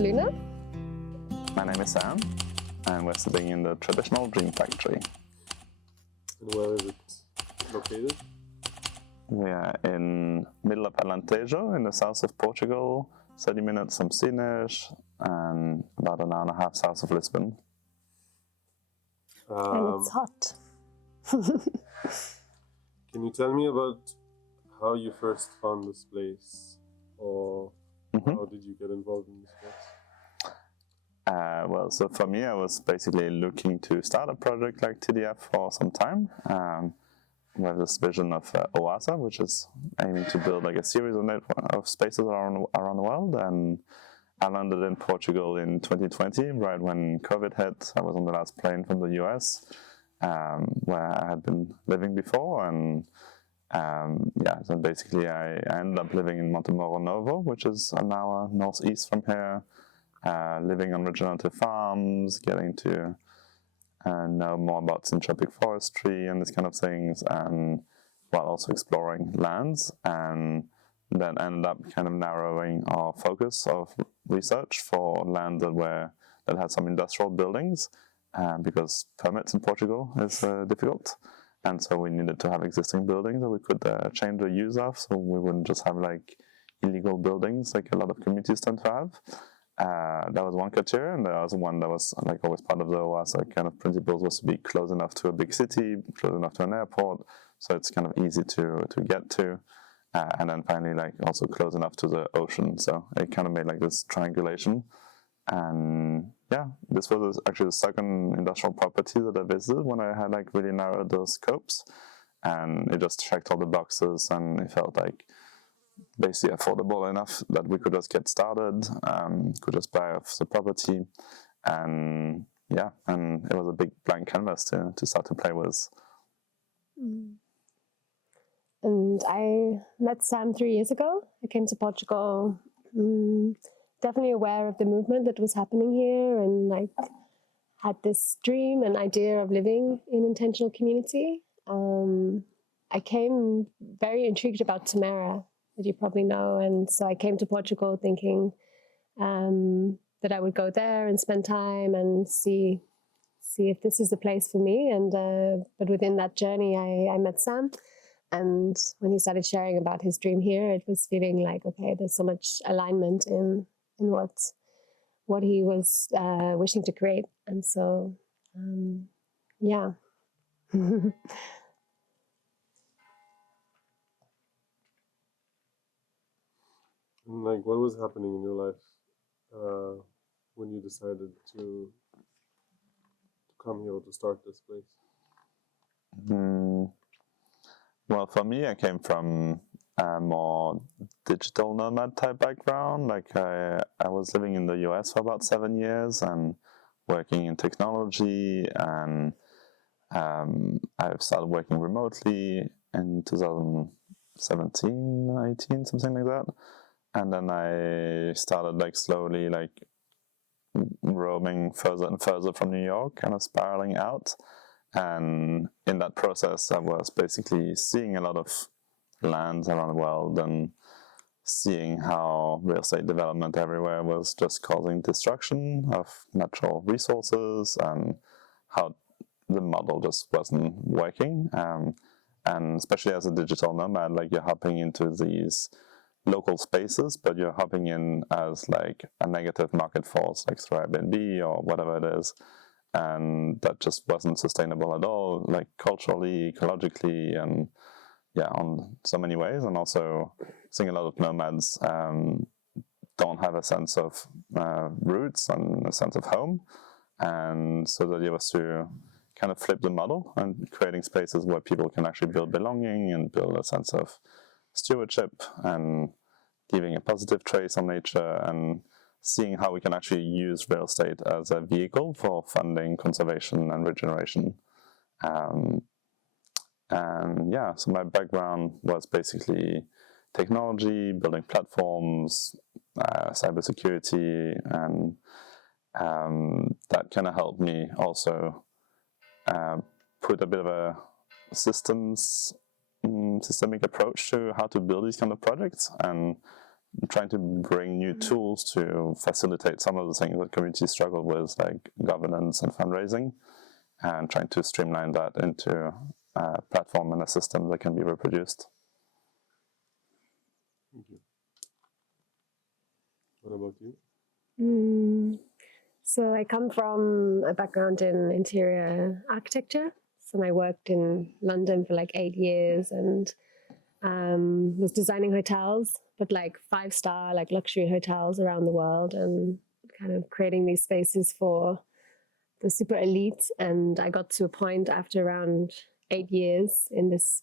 Luna. My name is Sam, and we're sitting in the traditional Dream Factory. And where is it located? We are in middle of Alentejo in the south of Portugal, 30 minutes from Sines, and about an hour and a half south of Lisbon. And it's hot. Can you tell me about how you first found this place, or how did you get involved in this place? Well, so for me, I was basically looking to start a project like TDF for some time. We have this vision of OASA, which is aiming to build like a series of spaces around the world. And I landed in Portugal in 2020, right when COVID hit. I was on the last plane from the US, where I had been living before. And so basically I ended up living in Montemoro Novo, which is an hour northeast from here. Living on regenerative farms, getting to know more about syntropic forestry and these kind of things, and while also exploring lands, and then ended up kind of narrowing our focus of research for land that had some industrial buildings, because permits in Portugal is difficult, and so we needed to have existing buildings that we could change the use of, so we wouldn't just have like illegal buildings like a lot of communities tend to have. That was one criteria, and the other one that was like always part of the OASA kind of principles was to be close enough to a big city, close enough to an airport, so it's kind of easy to get to, and then finally like also close enough to the ocean. So it kind of made like this triangulation, and yeah, this was actually the second industrial property that I visited when I had like really narrowed those scopes, and it just checked all the boxes, and it felt like basically affordable enough that we could just get started, could just buy off the property, and it was a big blank canvas to start to play with. And I met Sam 3 years ago. I came to Portugal, definitely aware of the movement that was happening here, and like had this dream and idea of living in intentional community. I came very intrigued about Tamara, that you probably know, and so I came to Portugal thinking that I would go there and spend time and see if this is the place for me. And but within that journey, I met Sam, and when he started sharing about his dream here, it was feeling like, okay, there's so much alignment in what he was wishing to create, and so yeah. And like, what was happening in your life when you decided to come here to start this place? Well, for me, I came from a more digital nomad type background. Like I was living in the US for about 7 years and working in technology, and I've started working remotely in 2017, 18, something like that. And then I started like slowly like roaming further and further from New York, kind of spiraling out. And in that process, I was basically seeing a lot of lands around the world and seeing how real estate development everywhere was just causing destruction of natural resources, and how the model just wasn't working. And especially as a digital nomad, like you're hopping into these local spaces, but you're hopping in as like a negative market force, like through Airbnb or whatever it is, and that just wasn't sustainable at all, like culturally, ecologically, and on so many ways. And also seeing a lot of nomads don't have a sense of roots and a sense of home, and so the idea was to kind of flip the model and creating spaces where people can actually build belonging and build a sense of stewardship and giving a positive trace on nature, and seeing how we can actually use real estate as a vehicle for funding conservation and regeneration. So my background was basically technology, building platforms, cybersecurity, and that kind of helped me also put a bit of a systemic approach to how to build these kind of projects, and trying to bring new tools to facilitate some of the things that communities struggle with, like governance and fundraising, and trying to streamline that into a platform and a system that can be reproduced. Thank you. What about you? So I come from a background in interior architecture. So I worked in London for like 8 years and was designing hotels, but like 5-star, like luxury hotels around the world, and kind of creating these spaces for the super elite. And I got to a point after around 8 years in this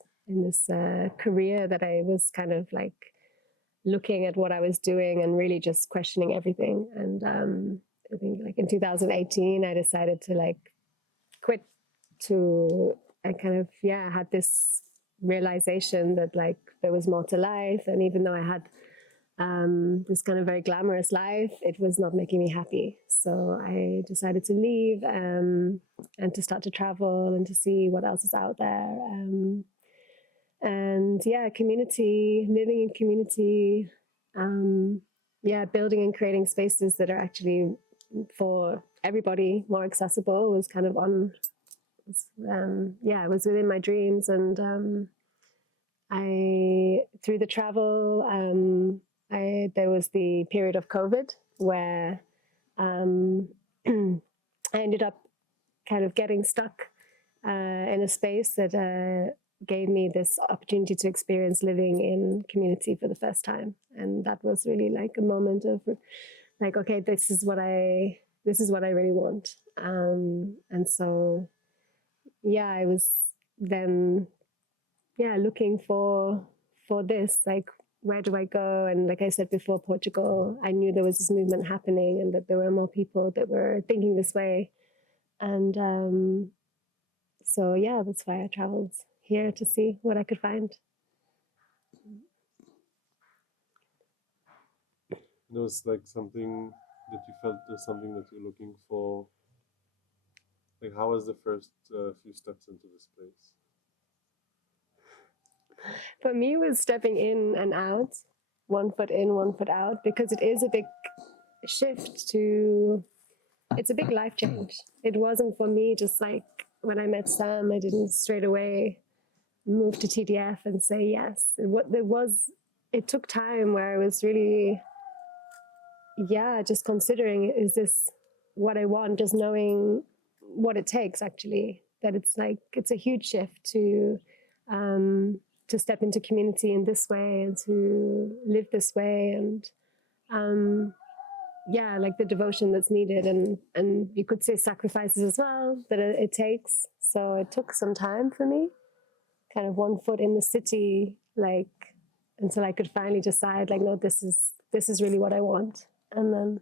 career that I was kind of like looking at what I was doing and really just questioning everything. And I think like in 2018, I decided to like quit. I kind of had this realization that like there was more to life, and even though I had this kind of very glamorous life, it was not making me happy. So I decided to leave and to start to travel and to see what else is out there. And community, living in community, building and creating spaces that are actually for everybody more accessible was kind of it was within my dreams. And through the travel, there was the period of COVID where I ended up kind of getting stuck in a space that gave me this opportunity to experience living in community for the first time. And that was really like a moment of like, okay, this is what I really want. And so I was then looking for this, like, where do I go? And like I said before, Portugal, I knew there was this movement happening and that there were more people that were thinking this way. And that's why I traveled here to see what I could find. It was like something that you felt there's something that you're looking for. Like, how was the first few steps into this place? For me, it was stepping in and out, 1 foot in, 1 foot out, because it is a big shift it's a big life change. It wasn't for me just like when I met Sam, I didn't straight away move to TDF and say yes. It took time where I was really, just considering, is this what I want? Just knowing what it takes, actually, that it's a huge shift to step into community in this way and to live this way, and like the devotion that's needed, and you could say sacrifices as well that it takes. So it took some time for me, kind of 1 foot in the city, like, until I could finally decide, like, no, this is really what I want. And then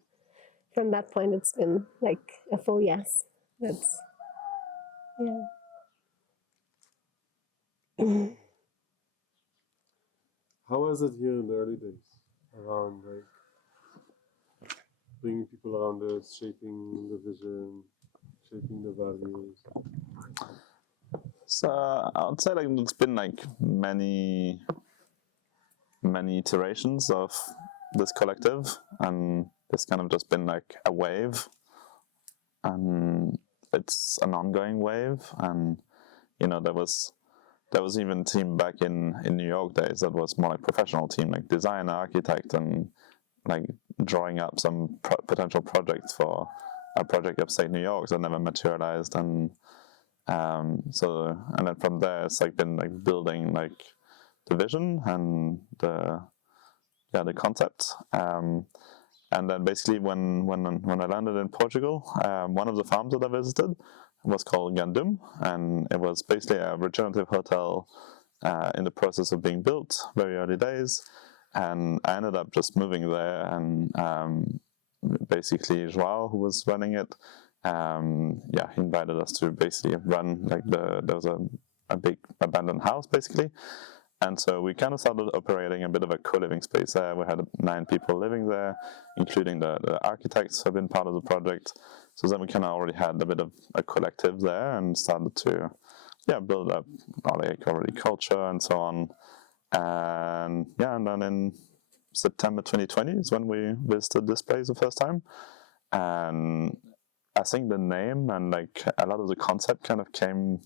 from that point, it's been like a full yes. That's How was it here in the early days, around like bringing people around us, shaping the vision, shaping the values? So I would say like it's been like many iterations of this collective, and it's kind of just been like a wave, and it's an ongoing wave. And there was even a team back in New York days that was more like professional team, like designer, architect, and like drawing up some potential projects for a project upstate New York that never materialized. And then from there it's like been like building like the vision and the concept. And then basically when I landed in Portugal, one of the farms that I visited was called Gandum, and it was basically a regenerative hotel in the process of being built, very early days. And I ended up just moving there, and basically Joao, who was running it, he invited us to basically run like there was a big abandoned house basically. And so we kind of started operating a bit of a co-living space there. We had 9 people living there, including the architects who have been part of the project. So then we kind of already had a bit of a collective there and started to build up already culture and so on. And then in September 2020 is when we visited this place the first time, and I think the name and like a lot of the concept kind of came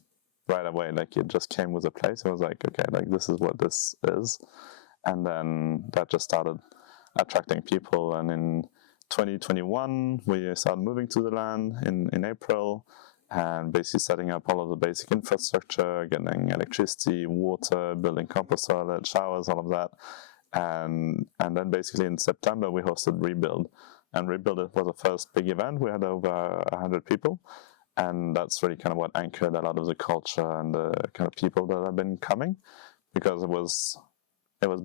right away. Like it just came with the place. It was like, okay, like this is what this is, and then that just started attracting people. And in 2021, we started moving to the land in April, and basically setting up all of the basic infrastructure, getting electricity, water, building compost toilet, showers, all of that. And then basically in September, we hosted Rebuild. And Rebuild was the first big event. We had over 100 people. And that's really kind of what anchored a lot of the culture and the kind of people that have been coming, because it was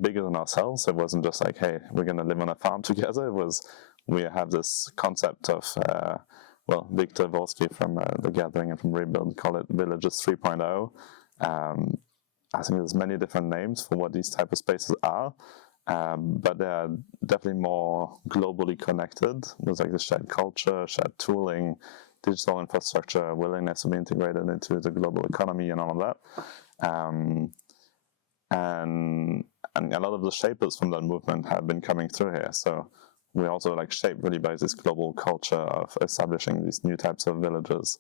bigger than ourselves. It wasn't just like, hey, we're going to live on a farm together. It was, we have this concept of, Victor Volsky from The Gathering and from Rebuild call it Villages 3.0. I think there's many different names for what these type of spaces are, but they are definitely more globally connected with like the shared culture, shared tooling, digital infrastructure, willingness to be integrated into the global economy and all of that. And a lot of the shapers from that movement have been coming through here. So we also like shaped really by this global culture of establishing these new types of villages.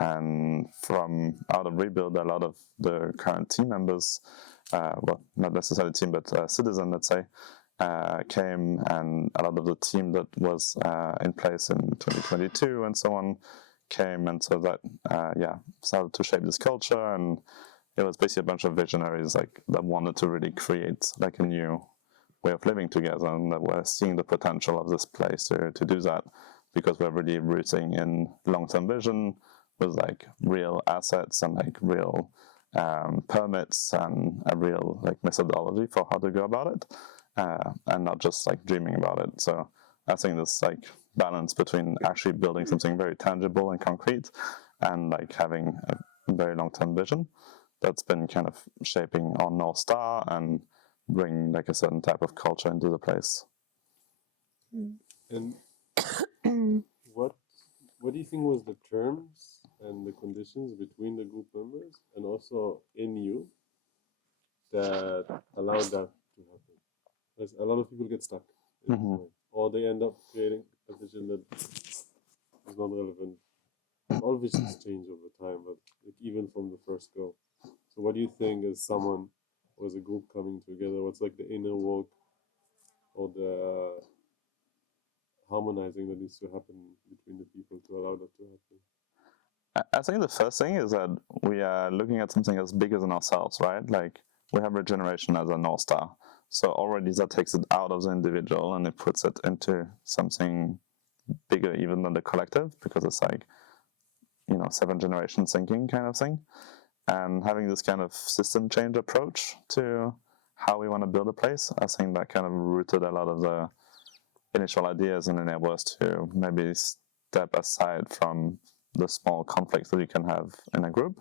And from out of Rebuild, a lot of the current team members, not necessarily team, but citizen, let's say, came, and a lot of the team that was in place in 2022 and so on came, and so that started to shape this culture. And it was basically a bunch of visionaries like that wanted to really create like a new way of living together, and that were seeing the potential of this place to do that, because we're really rooting in long-term vision with like real assets and like real permits and a real like methodology for how to go about it, and not just like dreaming about it. So I think this like balance between actually building something very tangible and concrete and like having a very long-term vision, that's been kind of shaping our North Star and bringing like a certain type of culture into the place. And what do you think was the terms and the conditions between the group members and also in you that allowed that to happen? Because a lot of people get stuck in this way, or they end up creating a vision that is not relevant. All visions change over time, but like even from the first go. So what do you think as someone or as a group coming together, what's like the inner work or the harmonizing that needs to happen between the people to allow that to happen? I think the first thing is that we are looking at something as bigger than ourselves, right? Like we have regeneration as a North Star. So already that takes it out of the individual and it puts it into something bigger even than the collective, because it's like, 7 generations thinking kind of thing. And having this kind of system change approach to how we want to build a place, I think that kind of rooted a lot of the initial ideas and enabled us to maybe step aside from the small conflicts that you can have in a group.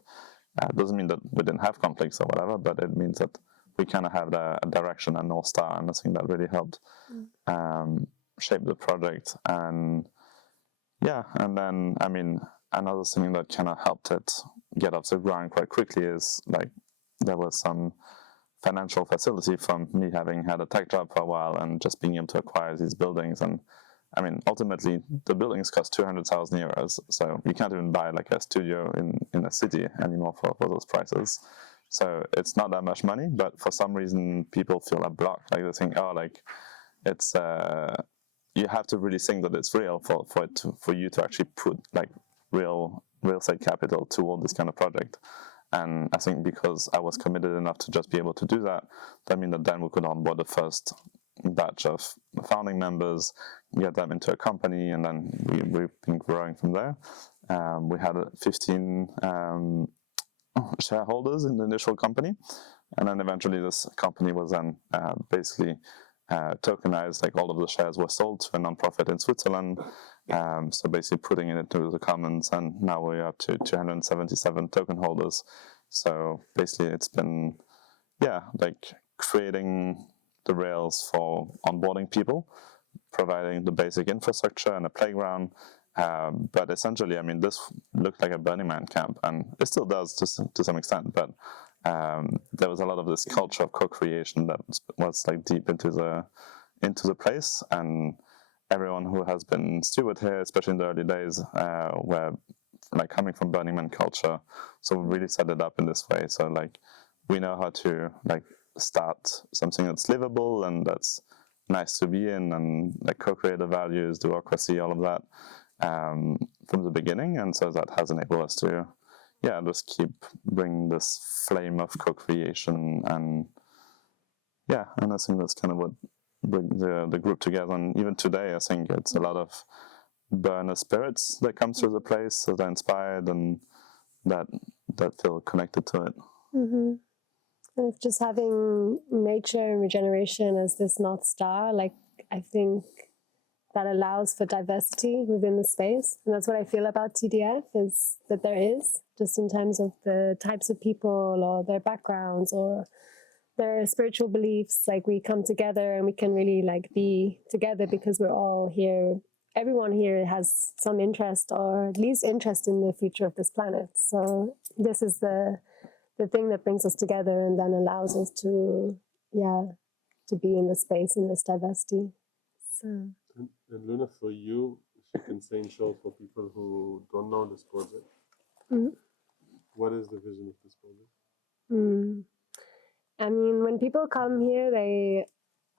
It doesn't mean that we didn't have conflicts or whatever, but it means that we kind of have a direction, a North Star, and I think that really helped shape the project. And then, another thing that kind of helped it get off the ground quite quickly is like there was some financial facility from me having had a tech job for a while and just being able to acquire these buildings. And ultimately the buildings cost 200,000 euros, so you can't even buy like a studio in a city anymore for those prices. So it's not that much money, but for some reason people feel a block, like they think, it's you have to really think that it's real for you to actually put like real estate capital toward this kind of project. And I think because I was committed enough to just be able to do that, that means that then we could onboard the first batch of founding members, get them into a company, and then we've been growing from there. We had 15 shareholders in the initial company, and then eventually this company was then basically tokenized. Like all of the shares were sold to a nonprofit in Switzerland. So basically putting it into the commons, and now we're up to 277 token holders. So basically it's been, like creating the rails for onboarding people, providing the basic infrastructure and a playground. But essentially, this looked like a Burning Man camp, and it still does to some extent, but there was a lot of this culture of co-creation that was like deep into into the place, and everyone who has been steward here, especially in the early days, were like coming from Burning Man culture. So we really set it up in this way. So like we know how to like start something that's livable and that's nice to be in, and like co-create the values, democracy, all of that from the beginning. And so that has enabled us to, just keep bringing this flame of co-creation, and I think that's kind of what brings the group together. And even today, I think it's a lot of burner spirits that come through the place that are inspired and that feel connected to it. Mm-hmm. And just having nature and regeneration as this North Star, like I think that allows for diversity within the space. And that's what I feel about TDF, is that there is, just in terms of the types of people or their backgrounds or their spiritual beliefs. Like we come together and we can really like be together because we're all here. Everyone here has some interest, or at least interest in the future of this planet. So this is the thing that brings us together and then allows us to be in this space, in this diversity. So. And Luna, for you, if you can say in short for people who don't know this project, what is the vision of this project? I mean, when people come here, they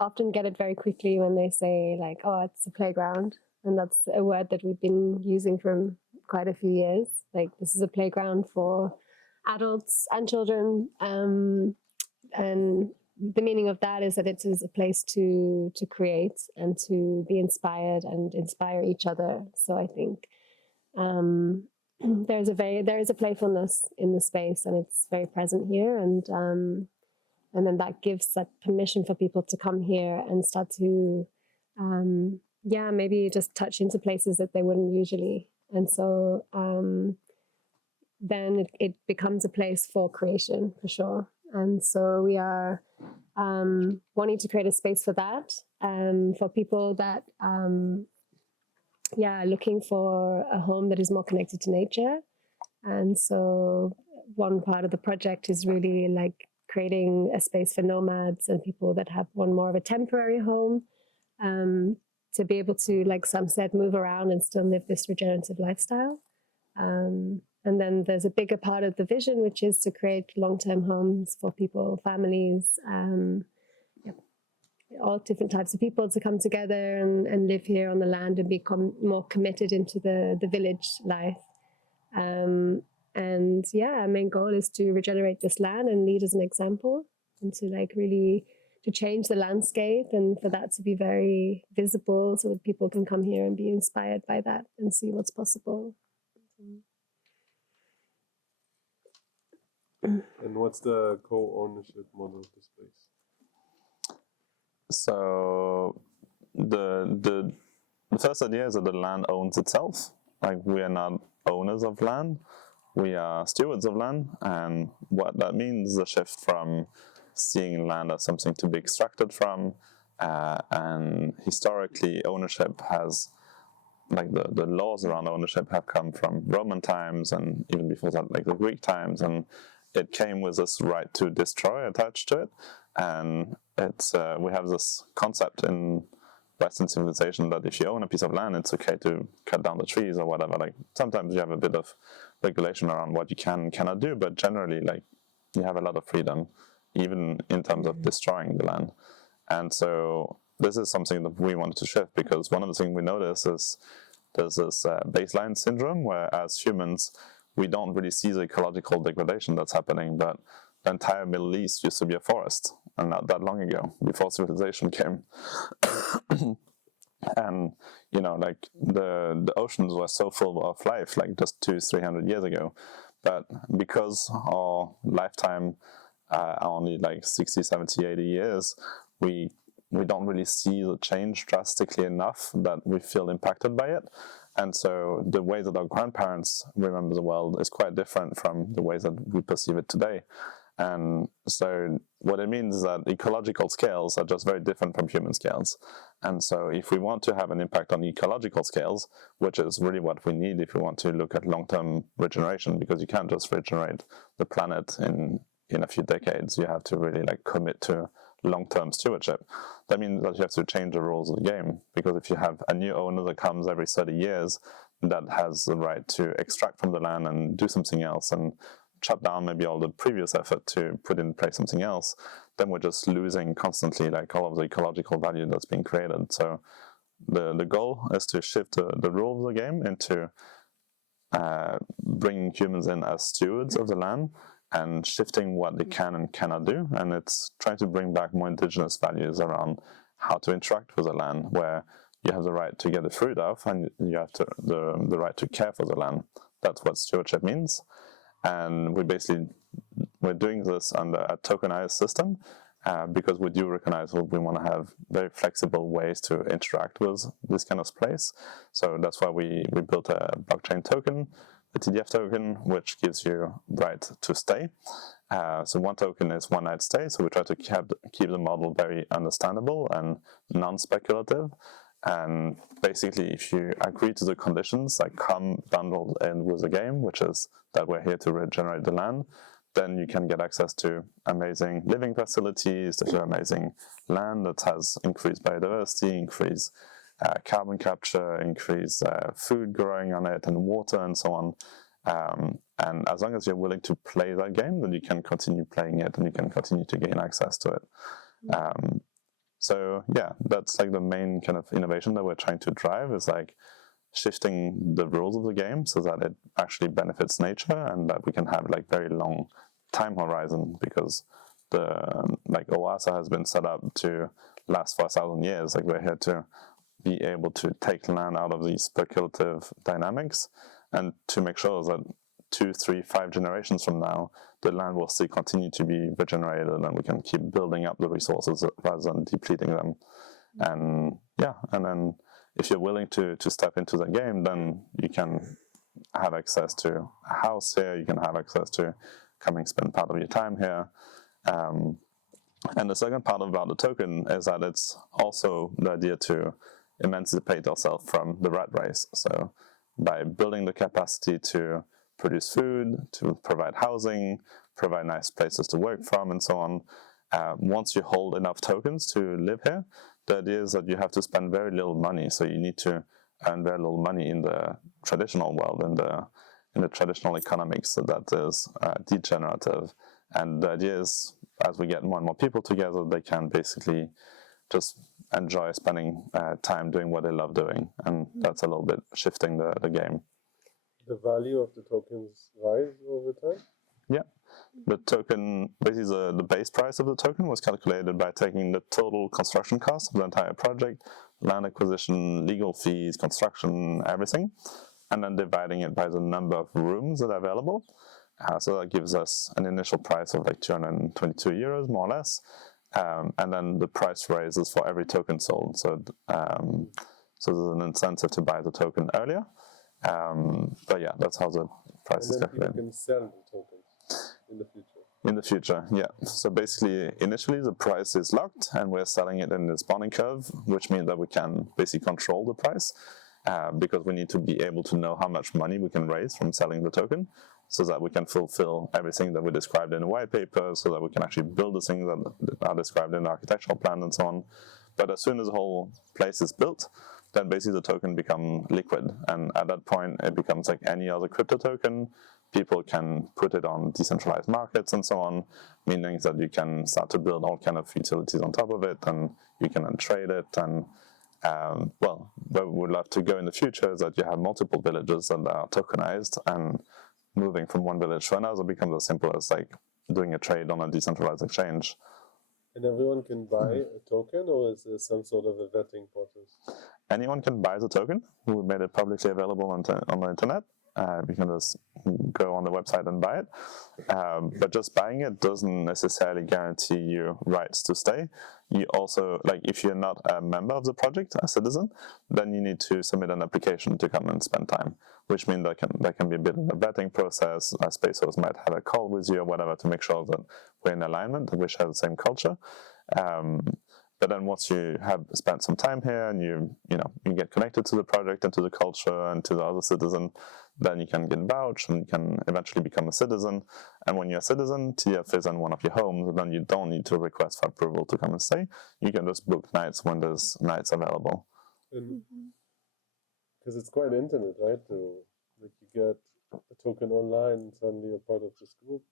often get it very quickly when they say like, oh, it's a playground. And that's a word that we've been using for quite a few years. Like, this is a playground for adults and children. And the meaning of that is that it is a place to create and to be inspired and inspire each other. So I think there is a playfulness in the space, and it's very present here. And then that gives that permission for people to come here and start to maybe just touch into places that they wouldn't usually. And so then it becomes a place for creation, for sure. And so we are wanting to create a space for that, for people that looking for a home that is more connected to nature. And so one part of the project is really like creating a space for nomads and people that have one more of a temporary home, to be able to, like Sam said, move around and still live this regenerative lifestyle. And then there's a bigger part of the vision, which is to create long-term homes for people, families, all different types of people to come together and live here on the land and become more committed into the village life. Our main goal is to regenerate this land and lead as an example, and to like really to change the landscape, and for that to be very visible so that people can come here and be inspired by that and see what's possible. And what's the co-ownership model of the space? So the first idea is that the land owns itself. Like, we are not owners of land, we are stewards of land. And what that means is a shift from seeing land as something to be extracted from. And historically, ownership has, like the laws around ownership have come from Roman times, and even before that, like the Greek times, and it came with this right to destroy attached to it. And it's we have this concept in Western civilization that if you own a piece of land, it's okay to cut down the trees or whatever. Like, sometimes you have a bit of regulation around what you can and cannot do, but generally, like, you have a lot of freedom, even in terms of destroying the land. And so this is something that we wanted to shift, because one of the things we notice is there's this baseline syndrome where, as humans, we don't really see the ecological degradation that's happening, but the entire Middle East used to be a forest, and not that long ago, before civilization came. And, like, the oceans were so full of life, like, just 200-300 years ago. But because our lifetime are only like 60, 70, 80 years, we don't really see the change drastically enough that we feel impacted by it. And so the way that our grandparents remember the world is quite different from the ways that we perceive it today. And so what it means is that ecological scales are just very different from human scales. And so if we want to have an impact on ecological scales, which is really what we need if we want to look at long-term regeneration, because you can't just regenerate the planet in a few decades, you have to really like commit to long-term stewardship. That means that you have to change the rules of the game, because if you have a new owner that comes every 30 years that has the right to extract from the land and do something else and shut down maybe all the previous effort to put in place something else, then we're just losing constantly like all of the ecological value that's being created. So the goal is to shift the rules of the game into bringing humans in as stewards of the land and shifting what they can and cannot do. And it's trying to bring back more indigenous values around how to interact with the land, where you have the right to get the fruit off and you have the right to care for the land. That's what stewardship means. And we're doing this under a tokenized system because we do recognize that we want to have very flexible ways to interact with this kind of space. So that's why we built a blockchain token, the TDF token, which gives you right to stay. So one token is one night stay. So we try to keep the model very understandable and non-speculative. And basically, if you agree to the conditions, like come bundled in with the game, which is that we're here to regenerate the land, then you can get access to amazing living facilities, to amazing land that has increased biodiversity, increased carbon capture, increased food growing on it, and water, and so on. And as long as you're willing to play that game, then you can continue playing it and you can continue to gain access to it. So yeah, that's like the main kind of innovation that we're trying to drive, is like shifting the rules of the game so that it actually benefits nature and that we can have like very long time horizon, because like OASA has been set up to last for 1,000 years. Like we're here to be able to take land out of these speculative dynamics and to make sure that 2, 3, 5 generations from now, the land will still continue to be regenerated and we can keep building up the resources rather than depleting them. And yeah, and then if you're willing to step into the game, then you can have access to a house here, you can have access to coming spend part of your time here. And the second part about the token is that it's also the idea to emancipate ourselves from the rat race. So by building the capacity to produce food, to provide housing, provide nice places to work from, and so on. Once you hold enough tokens to live here, the idea is that you have to spend very little money. So you need to earn very little money in the traditional world, in the traditional economics. So that is degenerative. And the idea is, as we get more and more people together, they can basically just enjoy spending time doing what they love doing. And that's a little bit shifting the game. The value of the tokens rise over time? Yeah. The token, basically the base price of the token was calculated by taking the total construction cost of the entire project, land acquisition, legal fees, construction, everything, and then dividing it by the number of rooms that are available. So that gives us an initial price of like 222 euros, more or less. And then the price raises for every token sold. So there's an incentive to buy the token earlier. But yeah, that's how the price is calculated. And then people can sell the tokens in the future. In the future, yeah. So basically, initially the price is locked and we're selling it in this bonding curve, which means that we can basically control the price because we need to be able to know how much money we can raise from selling the token, so that we can fulfill everything that we described in the white paper, so that we can actually build the things that are described in the architectural plan and so on. But as soon as the whole place is built, then basically the token becomes liquid. And at that point, it becomes like any other crypto token. People can put it on decentralized markets and so on, meaning that you can start to build all kind of utilities on top of it, and you can then trade it. And well, where we would love to go in the future is that you have multiple villages that are tokenized, and moving from one village to another becomes as simple as like doing a trade on a decentralized exchange. And everyone can buy a token, or is there some sort of a vetting process? Anyone can buy the token. We made it publicly available on the internet. You can just go on the website and buy it. But just buying it doesn't necessarily guarantee you rights to stay. You also, like, if you're not a member of the project, a citizen, then you need to submit an application to come and spend time, which means there can be a bit of a vetting process. Space host might have a call with you or whatever to make sure that we're in alignment, that we share the same culture. But then once you have spent some time here and you get connected to the project and to the culture and to the other citizen, then you can get vouched and you can eventually become a citizen. And when you're a citizen, TF is in one of your homes, and then you don't need to request for approval to come and stay. You can just book nights when there's nights available. Because it's quite intimate, right? You get a token online and suddenly you're part of this group.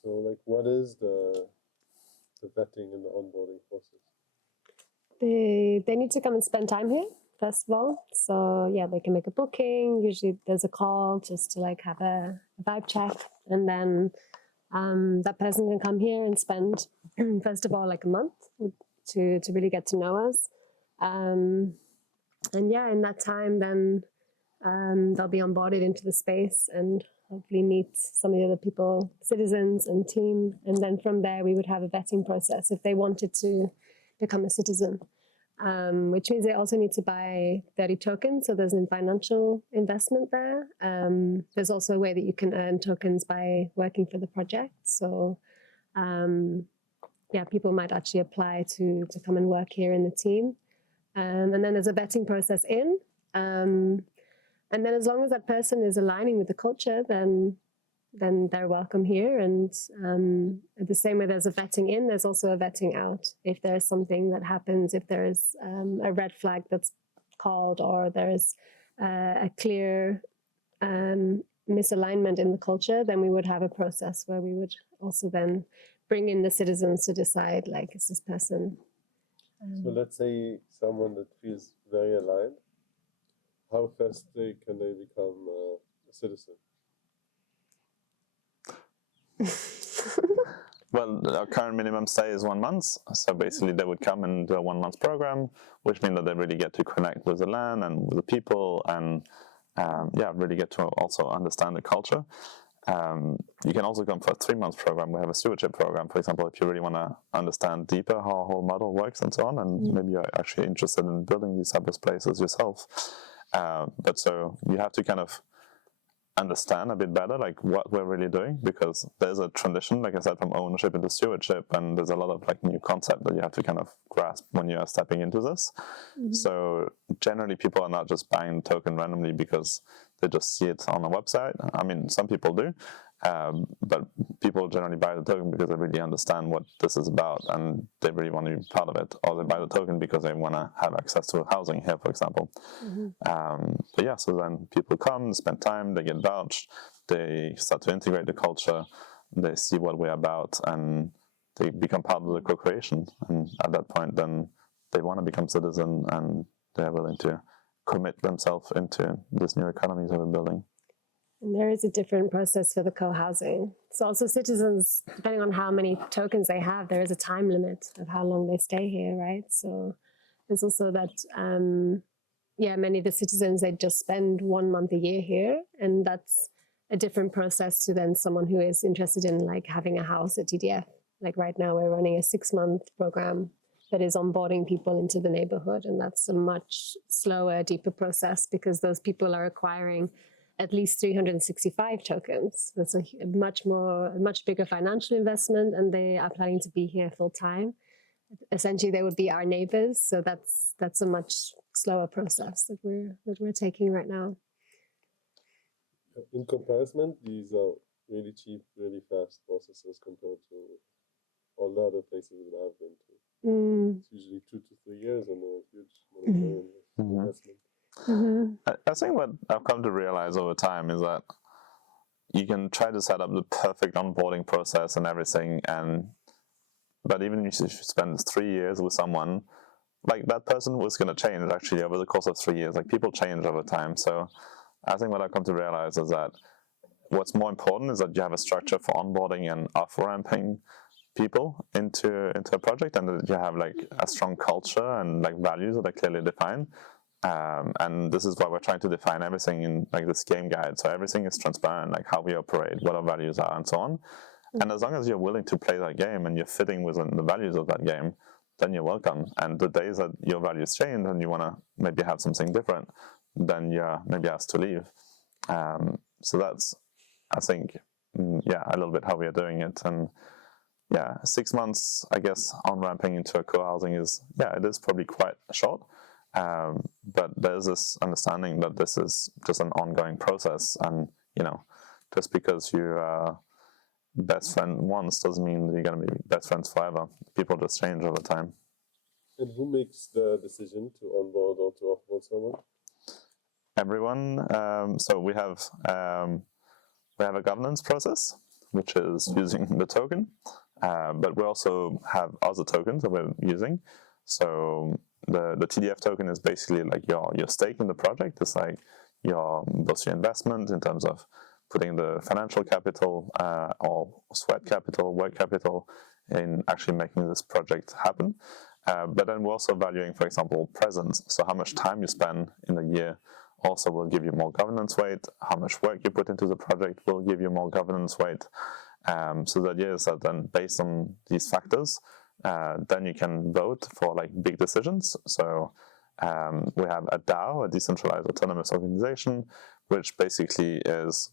So like, what is the vetting and the onboarding process? They need to come and spend time here, first of all. So yeah, they can make a booking. Usually there's a call just to like have a vibe check. And then that person can come here and spend, first of all, like a month to really get to know us. And yeah, in that time, then they'll be onboarded into the space and hopefully meet some of the other people, citizens and team. And then from there, we would have a vetting process if they wanted to become a citizen, which means they also need to buy 30 tokens. So there's a financial investment there. There's also a way that you can earn tokens by working for the project. So yeah, people might actually apply to come and work here in the team. And then there's a vetting process in. And then as long as that person is aligning with the culture, then they're welcome here. And the same way there's a vetting in, there's also a vetting out. If there's something that happens, if there's a red flag that's called, or there's a clear misalignment in the culture, then we would have a process where we would also then bring in the citizens to decide, like, is this person... So let's say someone that feels very aligned, how fast can they become a citizen? Well, our current minimum stay is 1 month. So basically they would come and do a 1 month program, which means that they really get to connect with the land and with the people and really get to also understand the culture. You can also come for a 3 month program. We have a stewardship program, for example, if you really want to understand deeper how our whole model works and so on, and maybe you're actually interested in building these type of places yourself. But so you have to kind of understand a bit better like what we're really doing, because there's a transition, like I said, from ownership into stewardship, and there's a lot of like new concept that you have to kind of grasp when you're stepping into this. So generally people are not just buying the token randomly because they just see it on a website. I mean, some people do, but people generally buy the token because they really understand what this is about and they really want to be part of it, or they buy the token because they want to have access to housing here, for example. But yeah, so then people come, spend time, they get vouched, they start to integrate the culture, they see what we're about, and they become part of the co-creation. And at that point, then they want to become citizen and they're willing to commit themselves into this new economy that we're building. And there is a different process for the co-housing. So also citizens, depending on how many tokens they have, there is a time limit of how long they stay here, right? So there's also that, many of the citizens, they just spend 1 month a year here, and that's a different process to then someone who is interested in like having a house at TDF. Like right now we're running a 6-month program that is onboarding people into the neighborhood, and that's a much slower, deeper process because those people are acquiring at least 365 tokens. That's a much bigger financial investment, and they are planning to be here full time. Essentially, they would be our neighbors, so that's a much slower process that we're taking right now. In comparison, these are really cheap, really fast processes compared to all the other places that I've been to. It's usually 2 to 3 years and a huge monetary investment. I think what I've come to realize over time is that you can try to set up the perfect onboarding process and everything, but even if you spend 3 years with someone, like that person was going to change actually over the course of 3 years. Like people change over time. So I think what I've come to realize is that what's more important is that you have a structure for onboarding and off-ramping people into a project, and that you have like a strong culture and like values that are clearly defined. And this is why we're trying to define everything in like this game guide. So everything is transparent, like how we operate, what our values are, and so on. And as long as you're willing to play that game and you're fitting within the values of that game, then you're welcome. And the days that your values change and you want to maybe have something different, then you're maybe asked to leave. So that's, I think, a little bit how we are doing it. And yeah, 6 months, I guess, on ramping into a co-housing is, yeah, it is probably quite short. But there's this understanding that this is just an ongoing process, and just because you are best friend once doesn't mean that you're going to be best friends forever. People just change over time. And who makes the decision to onboard or to offboard someone? Everyone. So we have a governance process, which is using the token, but we also have other tokens that we're using. So the TDF token is basically like your stake in the project. It's like both your investment in terms of putting the financial capital or sweat capital, work capital in actually making this project happen. But then we're also valuing, for example, presence. So how much time you spend in a year also will give you more governance weight. How much work you put into the project will give you more governance weight. So the idea is that then based on these factors, then you can vote for like big decisions. So we have a DAO, a decentralized autonomous organization, which basically is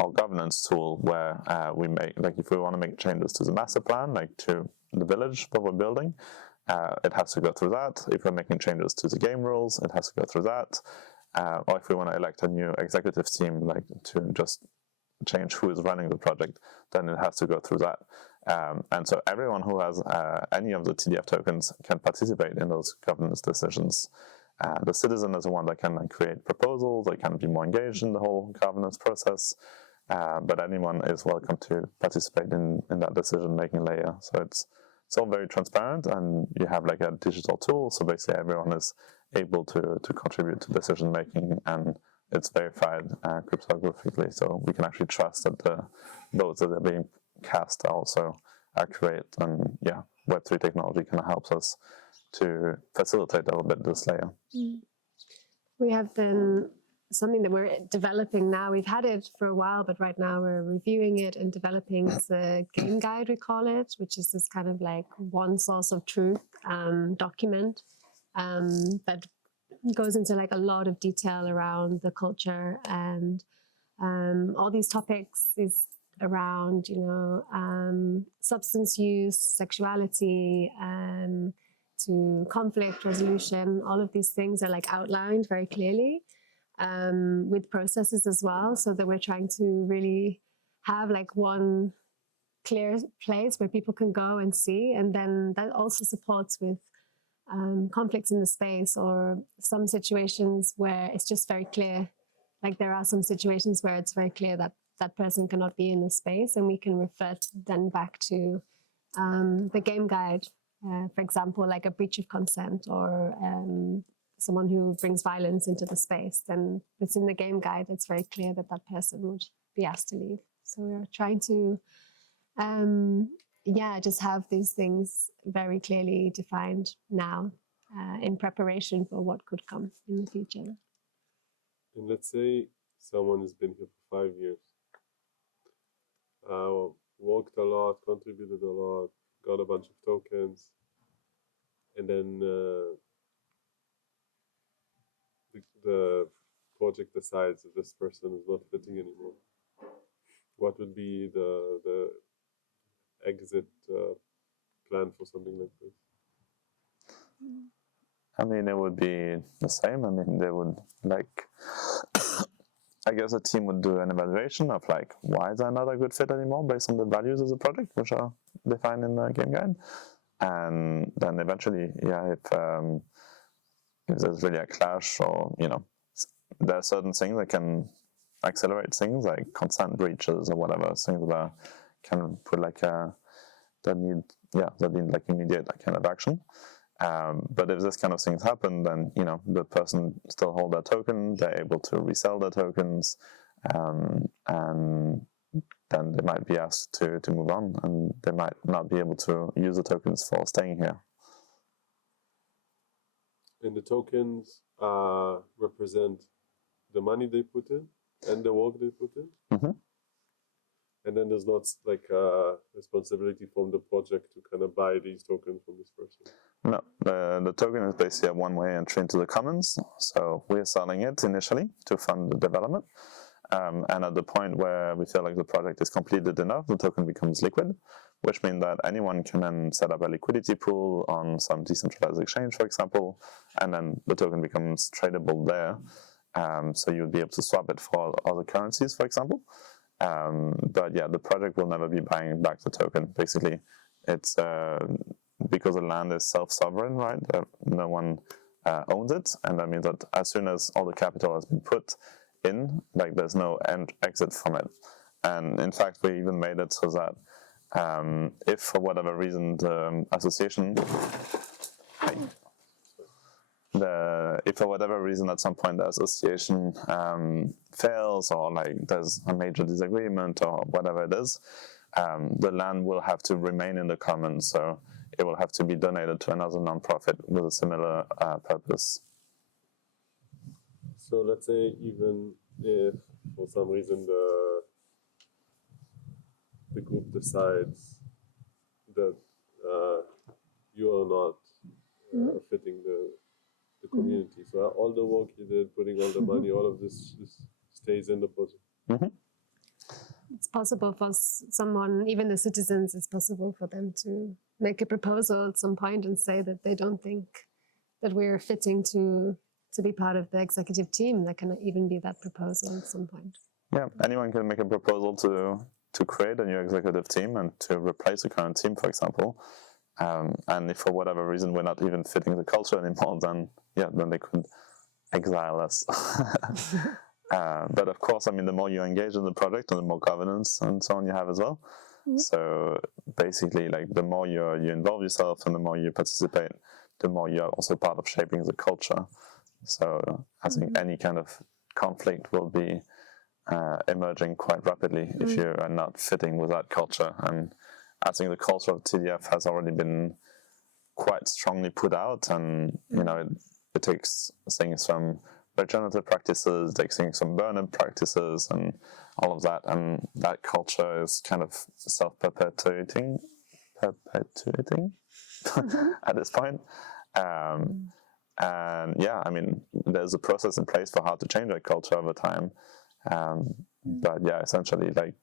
our governance tool where we make, like if we want to make changes to the master plan, like to the village that we're building, it has to go through that. If we're making changes to the game rules, it has to go through that. Or if we want to elect a new executive team, like to just change who is running the project, then it has to go through that. And so everyone who has any of the TDF tokens can participate in those governance decisions. The citizen is the one that can create proposals, they can be more engaged in the whole governance process, but anyone is welcome to participate in that decision-making layer. So it's all very transparent, and you have like a digital tool, so basically everyone is able to contribute to decision-making, and it's verified cryptographically, so we can actually trust that the votes that are being cast are also accurate. And yeah, Web3 technology kind of helps us to facilitate a little bit this layer. We have then something that we're developing now. We've had it for a while, but right now we're reviewing it and developing the game guide, we call it, which is this kind of like one source of truth document that goes into like a lot of detail around the culture and all these topics is around, substance use, sexuality, to conflict resolution. All of these things are like outlined very clearly with processes as well, so that we're trying to really have like one clear place where people can go and see, and then that also supports with conflicts in the space, or some situations where it's just very clear. Like there are some situations where it's very clear that that person cannot be in the space, and we can refer then back to the game guide. For example, like a breach of consent, or someone who brings violence into the space, then it's in the game guide. It's very clear that that person would be asked to leave. So we're trying to, just have these things very clearly defined now in preparation for what could come in the future. And let's say someone has been here for 5 years, worked a lot, contributed a lot, got a bunch of tokens, and then the project decides that this person is not fitting anymore. What would be the exit plan for something like this? I mean, it would be the same. I mean, they would I guess a team would do an evaluation of like, why is that not a good fit anymore based on the values of the project, which are defined in the game guide. And then eventually, if there's really a clash, or, there are certain things that can accelerate things like consent breaches or whatever, things that can put like that need like immediate kind of action. But if this kind of things happen, then the person still hold their token, they're able to resell their tokens, and then they might be asked to move on, and they might not be able to use the tokens for staying here. And the tokens represent the money they put in and the work they put in. Mm-hmm. And then there's not like a responsibility from the project to kind of buy these tokens from this person. No, the token is basically a one-way entry into the commons. So we're selling it initially to fund the development. And at the point where we feel like the project is completed enough, the token becomes liquid. which means that anyone can then set up a liquidity pool on some decentralized exchange, for example, and then the token becomes tradable there. So you'll be able to swap it for other currencies, for example. But yeah, the project will never be buying back the token. Basically, it's because the land is self-sovereign, right? No one owns it, and that means that as soon as all the capital has been put in, like there's no exit from it. And in fact, we even made it so that if for whatever reason the association, if for whatever reason at some point the association fails, or like there's a major disagreement or whatever it is, the land will have to remain in the commons. So it will have to be donated to another nonprofit with a similar purpose. So let's say even if for some reason the group decides that you are not fitting the community, so all the work you did, putting all the money, all of this stays in the project. It's possible for someone, even the citizens, it's possible for them to make a proposal at some point and say that they don't think that we're fitting to be part of the executive team. There can even be that proposal at some point. Yeah, anyone can make a proposal to create a new executive team and to replace the current team, for example. And if for whatever reason we're not even fitting the culture anymore, then they could exile us. But of course, I mean, the more you engage in the project and the more governance and so on you have as well. So basically, like the more you involve yourself and the more you participate, the more you're also part of shaping the culture. So I think any kind of conflict will be emerging quite rapidly if you are not fitting with that culture. And I think the culture of TDF has already been quite strongly put out, and it takes things from regenerative practices, takes things from burn-in practices, and all of that. And that culture is kind of self-perpetuating at this point. And yeah, I mean, there's a process in place for how to change that culture over time. But yeah, essentially, like,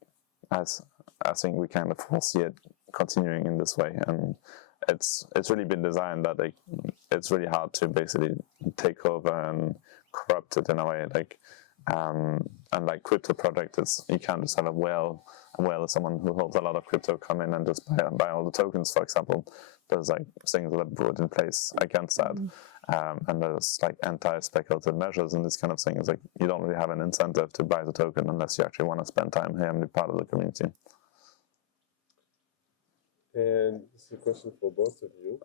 as I think we kind of foresee it continuing in this way, and it's really been designed that it's really hard to basically take over and corrupt it in a way. Like, and like crypto project, you can't just have a whale is someone who holds a lot of crypto come in and just buy all the tokens, for example. There's like things that are put in place against that. And there's like anti-speculative measures and this kind of thing. It's like you don't really have an incentive to buy the token unless you actually want to spend time here and be part of the community. And this is a question for both of you.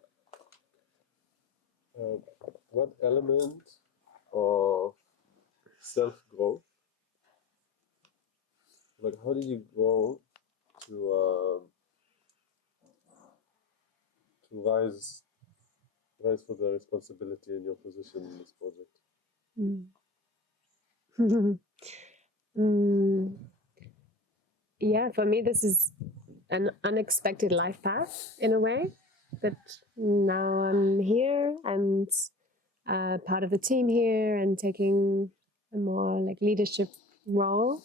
What element of self-growth, like how did you grow to rise for the responsibility in your position in this project? Yeah, for me, this is an unexpected life path in a way, that now I'm here and part of the team here and taking a more like leadership role.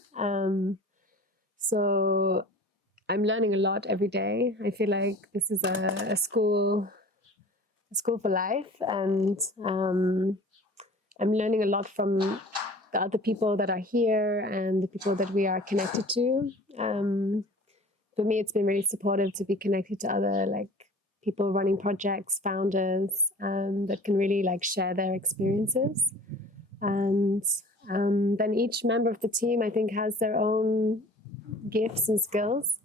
So I'm learning a lot every day. I feel like this is a school for life, and I'm learning a lot from the other people that are here and the people that we are connected to. For me, it's been really supportive to be connected to other like people running projects, founders, that can really like share their experiences. And then each member of the team, I think, has their own gifts and skills.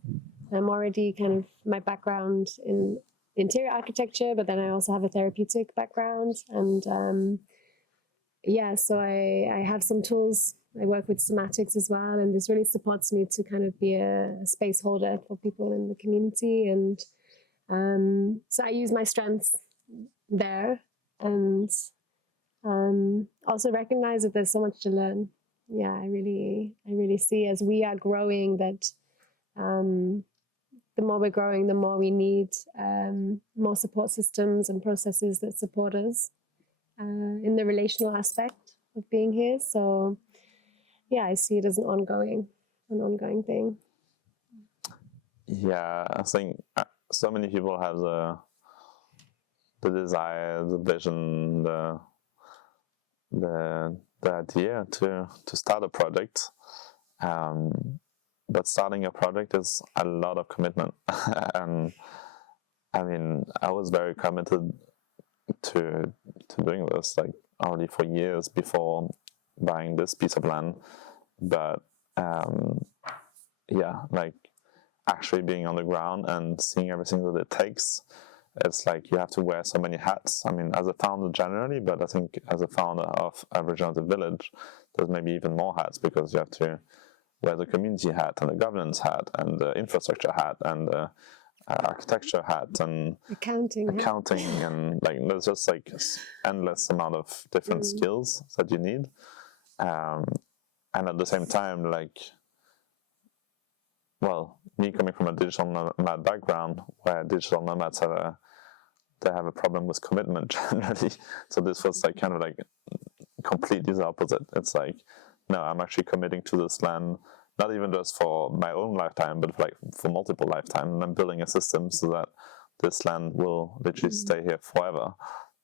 I'm already kind of, my background in interior architecture, but then I also have a therapeutic background. And yeah, so I have some tools. I work with somatics as well, and this really supports me to kind of be a space holder for people in the community. And so I use my strengths there, and also recognize that there's so much to learn. Yeah, I really see as we are growing that the more we're growing, the more we need more support systems and processes that support us in the relational aspect of being here. So yeah, I see it as an ongoing thing. Yeah, I think so many people have the desire, the vision, the idea to start a project. But starting a project is a lot of commitment. And I mean, I was very committed to doing this, like already for years before buying this piece of land. But yeah, like actually being on the ground and seeing everything that it takes, it's like you have to wear so many hats. I mean, as a founder generally, but I think as a founder of a regenerative village, there's maybe even more hats, because you have to wear the community hat and the governance hat and the infrastructure hat and the architecture hat and accounting and like there's just like endless amount of different skills that you need, and at the same time, like, well, me coming from a digital nomad background, where digital nomads have a problem with commitment generally. So this was like kind of like completely the opposite. It's like, no, I'm actually committing to this land, not even just for my own lifetime, but like for multiple lifetimes. And I'm building a system so that this land will literally stay here forever.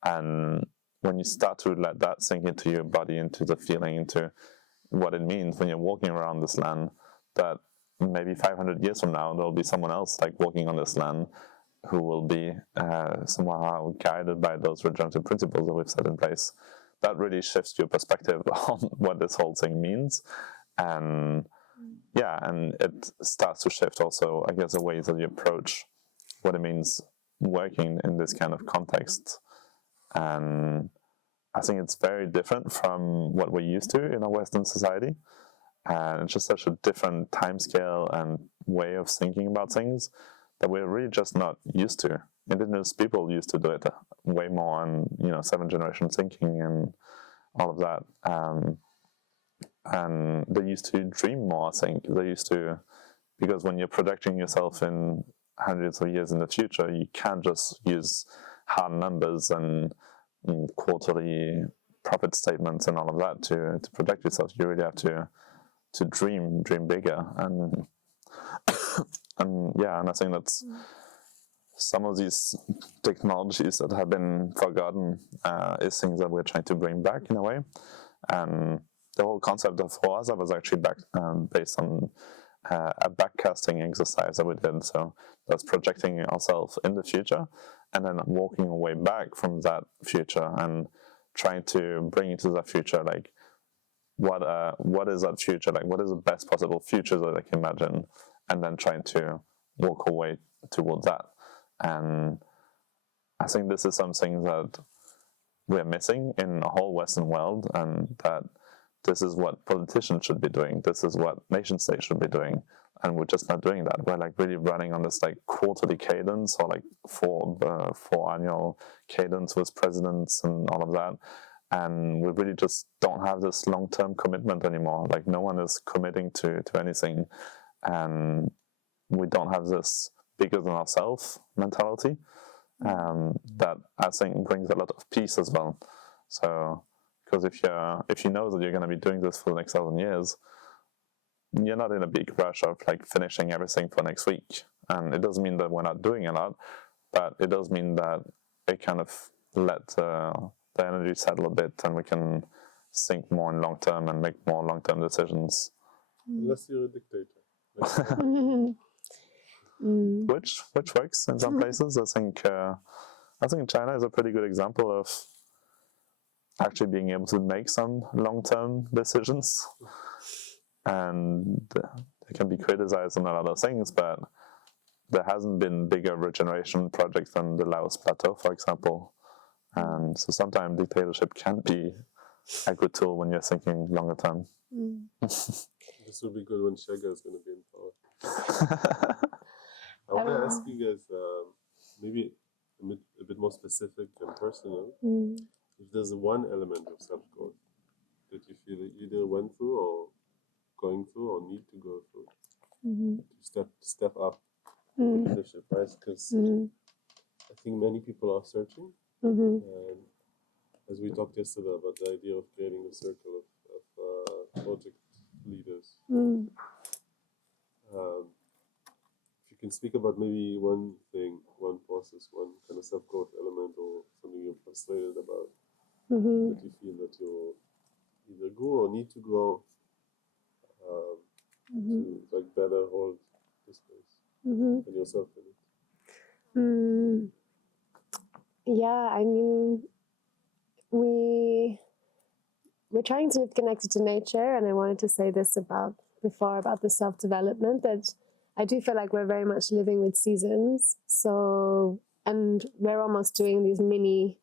And when you start to let that sink into your body, into the feeling, into what it means when you're walking around this land, that maybe 500 years from now, there'll be someone else like walking on this land who will be somehow guided by those regenerative principles that we've set in place. That really shifts your perspective on what this whole thing means. And yeah, and it starts to shift also, I guess, the ways that you approach what it means working in this kind of context. And I think it's very different from what we're used to in our Western society. And it's just such a different timescale and way of thinking about things that we're really just not used to. Indigenous people used to do it way more, and 7th generation thinking and all of that. And they used to dream more, I think. They used to, because when you're projecting yourself in hundreds of years in the future, you can't just use hard numbers and quarterly profit statements and all of that to project yourself. You really have to dream bigger. And and I think that's some of these technologies that have been forgotten is things that we're trying to bring back in a way. And the whole concept of Oasa was actually based on a backcasting exercise that we did. So that's projecting ourselves in the future and then walking away back from that future and trying to bring into that future, like, what is that future? Like, what is the best possible future that I can imagine? And then trying to walk away towards that. And I think this is something that we're missing in the whole Western world, and that this is what politicians should be doing. This is what nation states should be doing. And we're just not doing that. We're like really running on this like quarterly cadence, or like four annual cadence with presidents and all of that. And we really just don't have this long-term commitment anymore. Like, no one is committing to anything. And we don't have this bigger than ourselves mentality that I think brings a lot of peace as well. So, because if you know that you're going to be doing this for the next 1,000 years, you're not in a big rush of like finishing everything for next week. And it doesn't mean that we're not doing a lot, but it does mean that it kind of let the energy settle a bit, and we can think more in long term and make more long term decisions. Unless you're a dictator. Which works in some places. I think China is a pretty good example of actually being able to make some long-term decisions, and they can be criticized on a lot of things, but there hasn't been bigger regeneration projects than the Laos Plateau, for example. And so sometimes dictatorship can be a good tool when you're thinking longer term. This will be good when Shega is going to be in power. I want to ask you guys, maybe a bit more specific and personal, if there's one element of self-growth that you feel that you either went through or going through or need to go through to step up leadership, right? Because I think many people are searching. And as we talked yesterday about the idea of creating a circle of project leaders, if you can speak about maybe one thing, one process, one kind of self-growth element, or something you're frustrated about, that you feel that you either grow or need to grow to like better hold the space and yourself in it. Yeah, I mean, we're trying to live connected to nature, and I wanted to say this before about the self-development, that I do feel like we're very much living with seasons. So, and we're almost doing these mini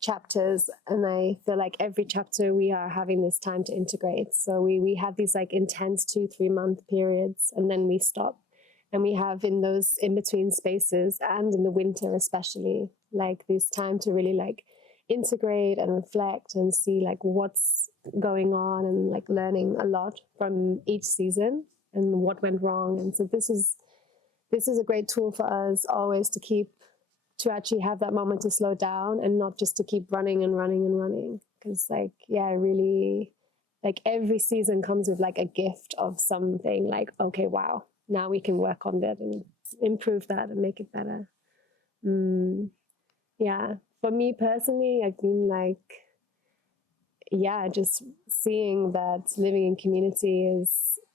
chapters, and I feel like every chapter we are having this time to integrate. So we have these like intense 2-3 month periods, and then we stop, and we have in those in between spaces, and in the winter especially, like this time to really like integrate and reflect and see like what's going on, and like learning a lot from each season and what went wrong. And so this is a great tool for us always to actually have that moment to slow down, and not just to keep running and running and running. Because like, yeah, really, like every season comes with like a gift of something, like, okay, wow, now we can work on that and improve that and make it better. Yeah, for me personally, I've been like, yeah, just seeing that living in community is,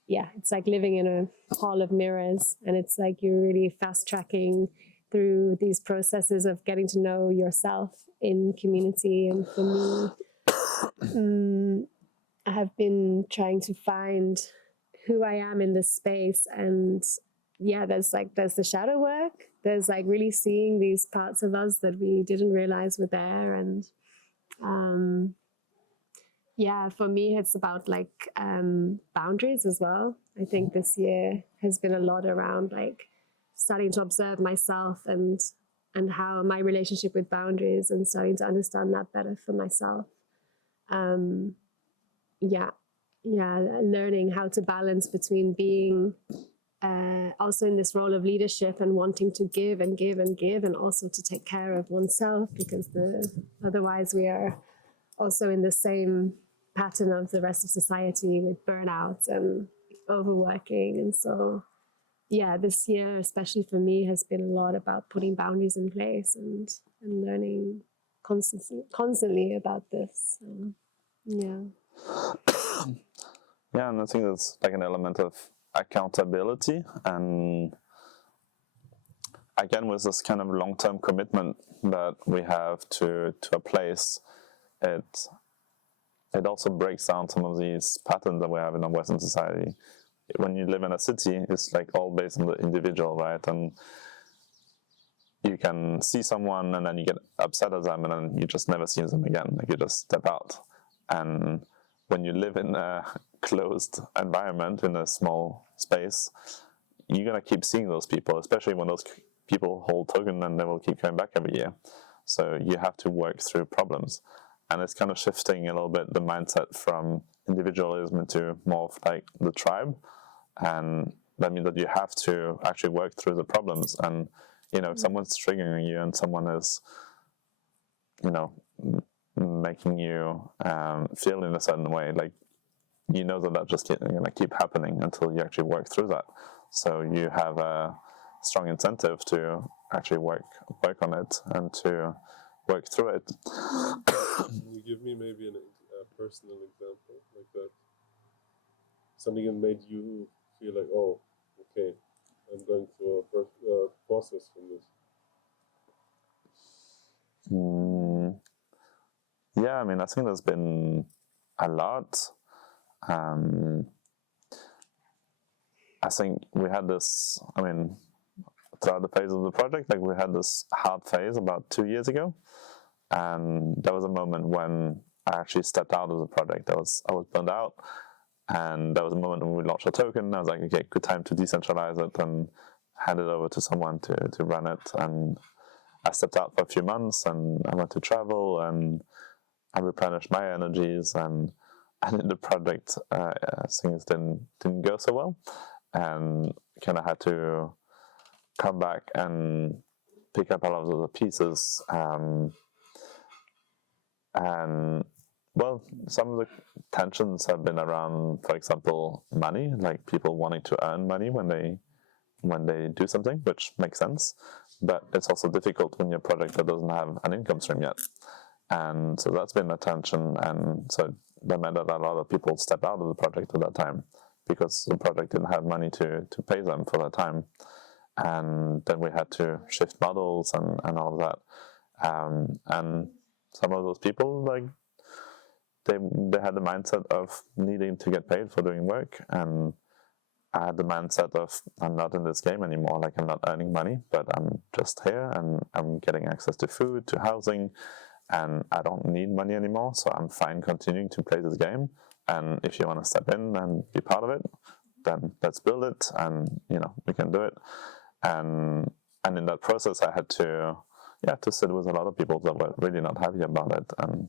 yeah, it's like living in a hall of mirrors, and it's like you're really fast tracking through these processes of getting to know yourself in community. And for me, I have been trying to find who I am in this space. And yeah, there's the shadow work. There's like really seeing these parts of us that we didn't realize were there. And yeah, for me, it's about like boundaries as well. I think this year has been a lot around like starting to observe myself and how my relationship with boundaries, and starting to understand that better for myself. Learning how to balance between being also in this role of leadership and wanting to give and give and give, and also to take care of oneself, because otherwise we are also in the same pattern of the rest of society with burnout and overworking. And so yeah, this year, especially for me, has been a lot about putting boundaries in place and learning constantly about this. Yeah. Yeah, and I think that's like an element of accountability, and again with this kind of long-term commitment that we have to a place, it also breaks down some of these patterns that we have in our Western society. When you live in a city, it's like all based on the individual, right? And you can see someone and then you get upset at them, and then you just never see them again. Like you just step out. And when you live in a closed environment, in a small space, you're going to keep seeing those people, especially when those people hold token, and they will keep coming back every year. So you have to work through problems. And it's kind of shifting a little bit the mindset from individualism into more of like the tribe. And that means that you have to actually work through the problems. And, you know, if someone's triggering you and someone is, you know, making you feel in a certain way, like, you know that just going to keep happening until you actually work through that. So you have a strong incentive to actually work on it and to work through it. Can you give me maybe a personal example like that? Something that made you feel like, oh, okay, I'm going through a process from this. Yeah, I mean, I think there's been a lot. I think we had this, I mean, throughout the phase of the project, like we had this hard phase about 2 years ago. And there was a moment when I actually stepped out of the project. I was burned out. And there was a moment when we launched a token. I was like, okay, good time to decentralize it and hand it over to someone to run it. And I stepped out for a few months, and I went to travel, and I replenished my energies, and in the project things didn't go so well, and kind of had to come back and pick up a lot of the pieces. And well, some of the tensions have been around, for example, money, like people wanting to earn money when they when they do something, which makes sense. But it's also difficult when you're a project that doesn't have an income stream yet. And so that's been a tension. And so that meant that a lot of people stepped out of the project at that time because the project didn't have money to pay them for that time. And then we had to shift models and all of that. And some of those people, like, they had the mindset of needing to get paid for doing work. And I had the mindset of, I'm not in this game anymore. Like, I'm not earning money, but I'm just here and I'm getting access to food, to housing, and I don't need money anymore. So I'm fine continuing to play this game. And if you want to step in and be part of it, then let's build it, and we can do it. And in that process, I had to sit with a lot of people that were really not happy about it. And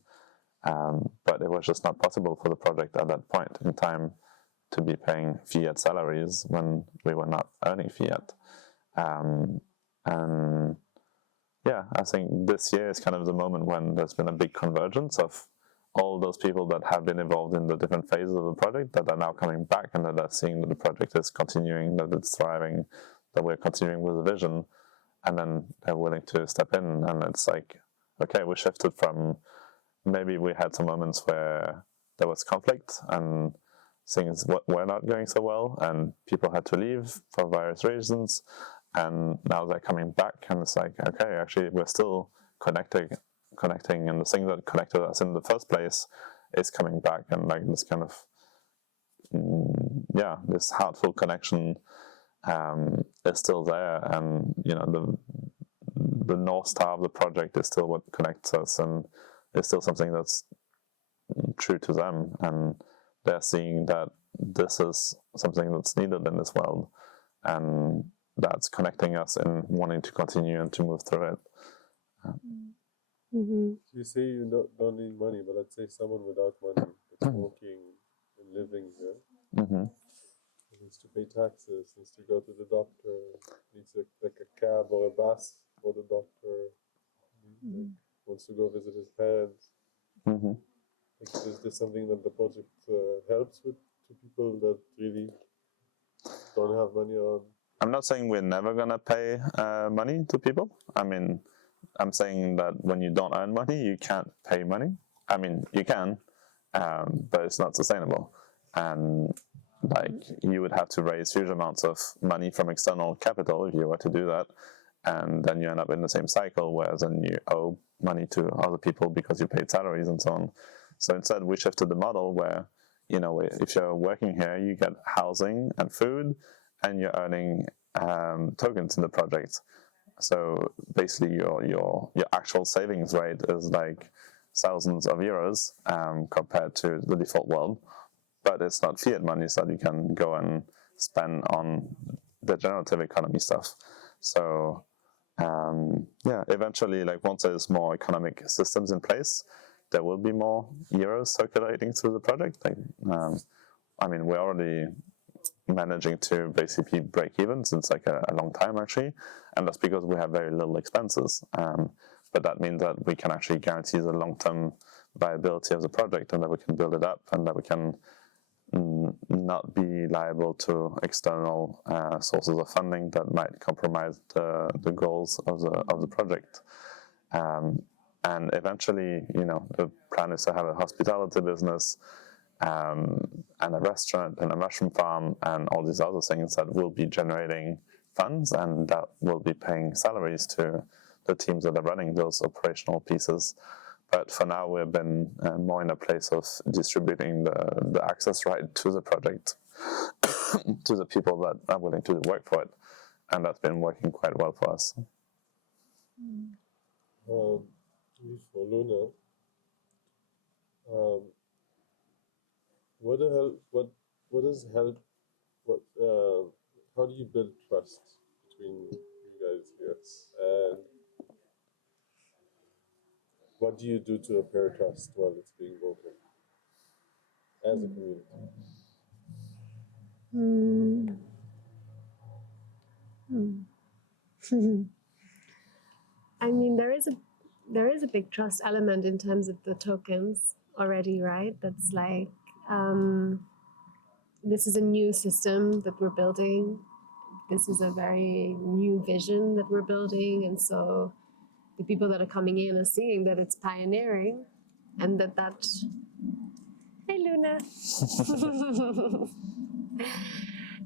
but it was just not possible for the project at that point in time to be paying fiat salaries when we were not earning fiat. And yeah, I think this year is kind of the moment when there's been a big convergence of all those people that have been involved in the different phases of the project that are now coming back and that are seeing that the project is continuing, that it's thriving, that we're continuing with the vision, and then they're willing to step in. And it's like, okay, we shifted from, maybe we had some moments where there was conflict and things were not going so well and people had to leave for various reasons, and now they're coming back and it's like, okay, actually we're still connecting, and the thing that connected us in the first place is coming back, and like this kind of this heartful connection is still there, and the North Star of the project is still what connects us, and it's still something that's true to them, and they're seeing that this is something that's needed in this world, and that's connecting us in wanting to continue and to move through it. Mm-hmm. You say you don't need money, but let's say someone without money that's working and living here, needs to pay taxes, needs to go to the doctor, needs like a cab or a bus for the doctor, wants to go visit his parents. Like, is this something that the project helps with to people that really don't have money on? I'm not saying we're never going to pay money to people. I mean, I'm saying that when you don't earn money, you can't pay money. I mean, you can, but it's not sustainable. And like, you would have to raise huge amounts of money from external capital if you were to do that. And then you end up in the same cycle, whereas then you owe money to other people because you paid salaries and so on. So instead, we shifted the model where, if you're working here, you get housing and food, and you're earning tokens in the project. So basically, your actual savings rate is like thousands of euros compared to the default world, but it's not fiat money that you can go and spend on the generative economy stuff. So eventually, like, once there's more economic systems in place, there will be more euros circulating through the project. Like, I mean, we're already managing to basically break even since like a long time actually, and that's because we have very little expenses. But that means that we can actually guarantee the long-term viability of the project, and that we can build it up, and that we can not be liable to external sources of funding that might compromise the goals of the project. And eventually, the plan is to have a hospitality business, and a restaurant and a mushroom farm and all these other things that will be generating funds and that will be paying salaries to the teams that are running those operational pieces. But for now, we've been more in a place of distributing the access right to the project to the people that are willing to work for it, and that's been working quite well for us. For Luna, what does help? How do you build trust between you guys here? And what do you do to repair trust while it's being broken as a community? I mean, there is a big trust element in terms of the tokens already, right? That's like, this is a new system that we're building. this is a very new vision that we're building, and so the people that are coming in are seeing that it's pioneering, and that hey Luna,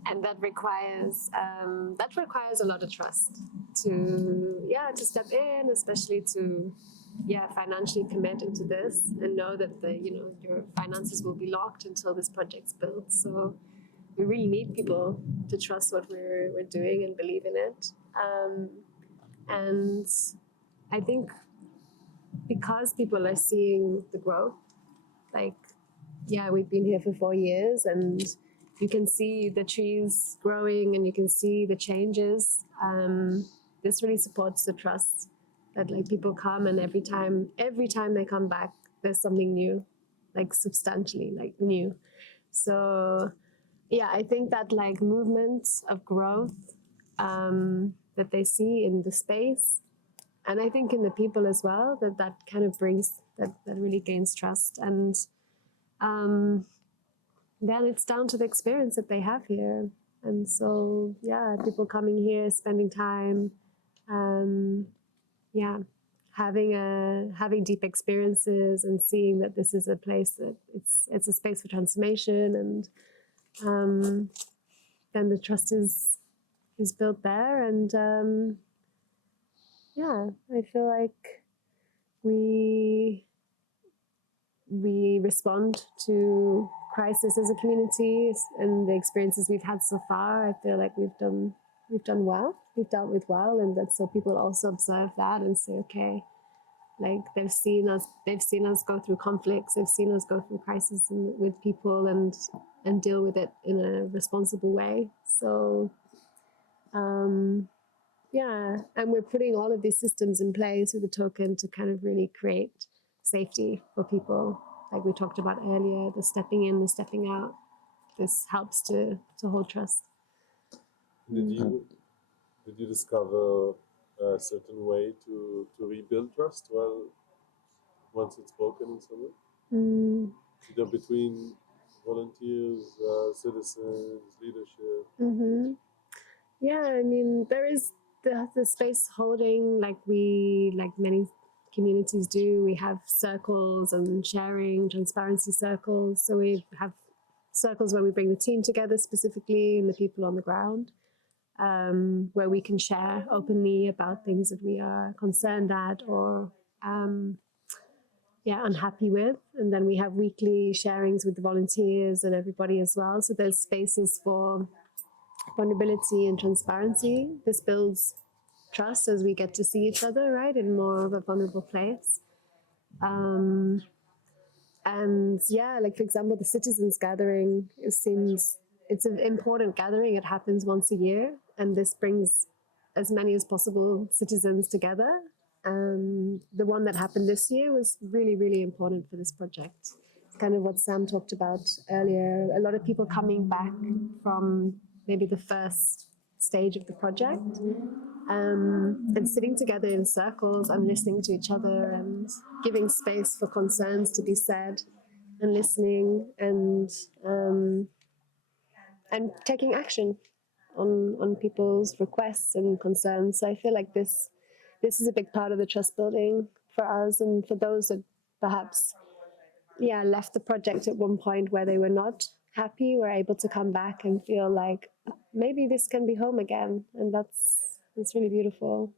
and that requires a lot of trust to step in, especially to financially commit into this and know that your finances will be locked until this project's built. So we really need people to trust what we're doing and believe in it. And I think because people are seeing the growth, like, we've been here for 4 years and you can see the trees growing and you can see the changes. This really supports the trust that like people come, and every time they come back, there's something new, like substantially like new. So I think that like movement of growth that they see in the space, and I think in the people as well, that kind of brings that really gains trust. And then it's down to the experience that they have here. And so people coming here, spending time, having deep experiences and seeing that this is a place that it's a space for transformation, and then the trust is built there. And I feel like we respond to crisis as a community, and the experiences we've had so far, I feel like we've done well, we've dealt with well, and that so people also observe that and say, okay, like they've seen us go through conflicts, they've seen us go through crisis with people and deal with it in a responsible way. So and we're putting all of these systems in place with the token to kind of really create safety for people, like we talked about earlier, the stepping in, the stepping out. This helps to hold trust. Did you discover a certain way to rebuild trust once it's broken in some way? Either between volunteers, citizens, leadership? I mean, there is the space holding, like many communities do. We have circles and sharing, transparency circles. So we have circles where we bring the team together specifically and the people on the ground, where we can share openly about things that we are concerned at or unhappy with. And then we have weekly sharings with the volunteers and everybody as well. So there's spaces for vulnerability and transparency. This builds trust as we get to see each other, right, in more of a vulnerable place. Like for example, the citizens gathering, it's an important gathering. It happens once a year, and this brings as many as possible citizens together. The one that happened this year was really, really important for this project. It's kind of what Sam talked about earlier. A lot of people coming back from maybe the first stage of the project, and sitting together in circles and listening to each other and giving space for concerns to be said and listening and taking action on people's requests and concerns. So I feel like this is a big part of the trust building for us, and for those that perhaps left the project at one point where they were not happy, were able to come back and feel like maybe this can be home again, and that's really beautiful.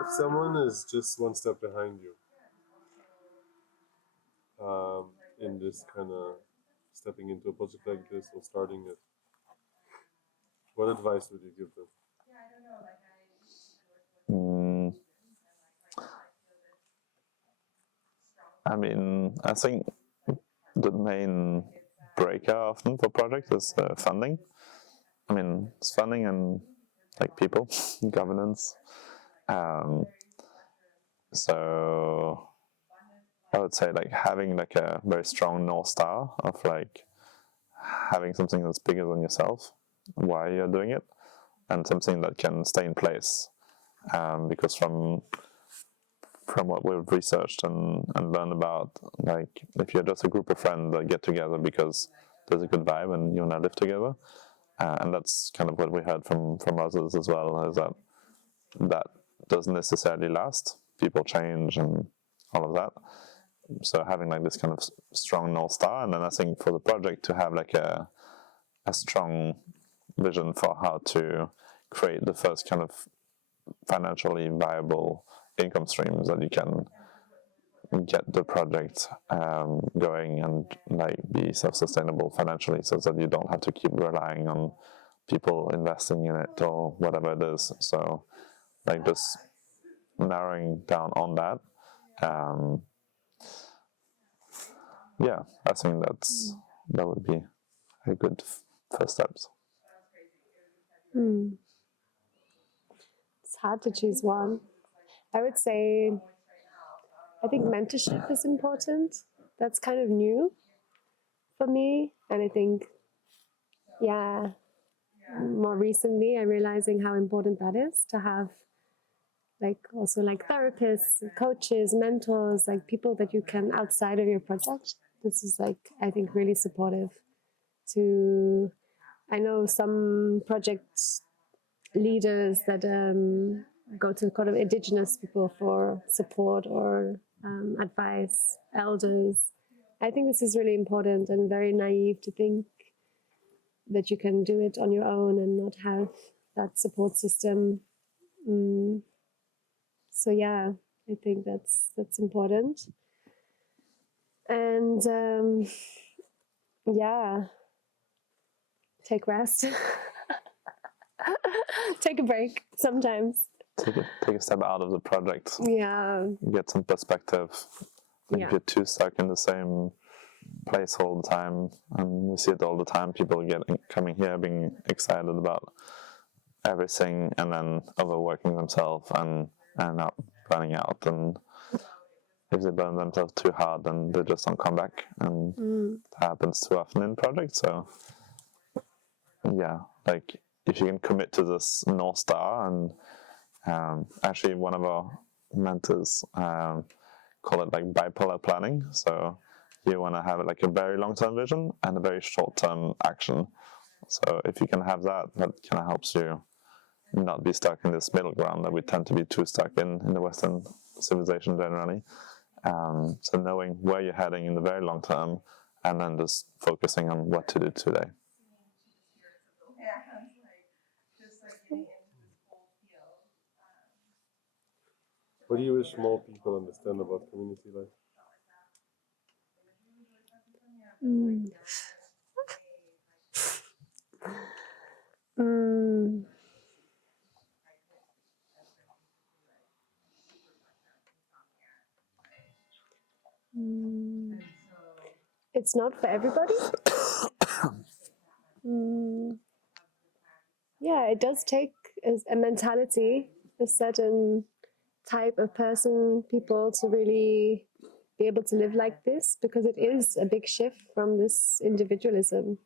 If someone is just one step behind you in this kind of stepping into a project like this or starting it, what advice would you give them? I mean, I think the main breaker often for projects is funding. I mean, it's funding and like people, governance. So I would say like having like a very strong North Star of like having something that's bigger than yourself, why you're doing it, and something that can stay in place. because from what we've researched and learned about, like if you're just a group of friends that get together because there's a good vibe and you want to live together, and that's kind of what we heard from others as well, is that doesn't necessarily last. People change and all of that. So having like this kind of strong North Star, and then I think for the project to have like a strong vision for how to create the first kind of financially viable income streams that you can get the project going and like be self-sustainable financially, so that you don't have to keep relying on people investing in it or whatever it is. So like just narrowing down on that. Yeah, I think that would be a good first steps. It's hard to choose one. I would say, I think mentorship is important. That's kind of new for me. And I think, yeah, more recently I'm realizing how important that is, to have like also like therapists, coaches, mentors, like people that you can outside of your project. This is like, I think, really supportive to, I know some project leaders that go to kind of indigenous people for support or advice, elders. I think this is really important, and very naive to think that you can do it on your own and not have that support system. So yeah, I think that's important. And yeah, take rest. Take a break sometimes. Take a step out of the project. Yeah. Get some perspective. Like Yeah. if you're too stuck in the same place all the time, and we see it all the time, people coming here being excited about everything and then overworking themselves and up burning out. And if they burn themselves too hard, then they just don't come back. And that happens too often in projects. So yeah, like if you can commit to this North Star, and actually one of our mentors call it like bipolar planning. So you want to have like a very long-term vision and a very short-term action. So if you can have that, that kind of helps you not be stuck in this middle ground that we tend to be too stuck in the Western civilization generally. So knowing where you're heading in the very long term, and then just focusing on what to do today. What do you wish more people understand about community life? It's not for everybody. Yeah, it does take a mentality, a certain type of person, people, to really be able to live like this, because it is a big shift from this individualism.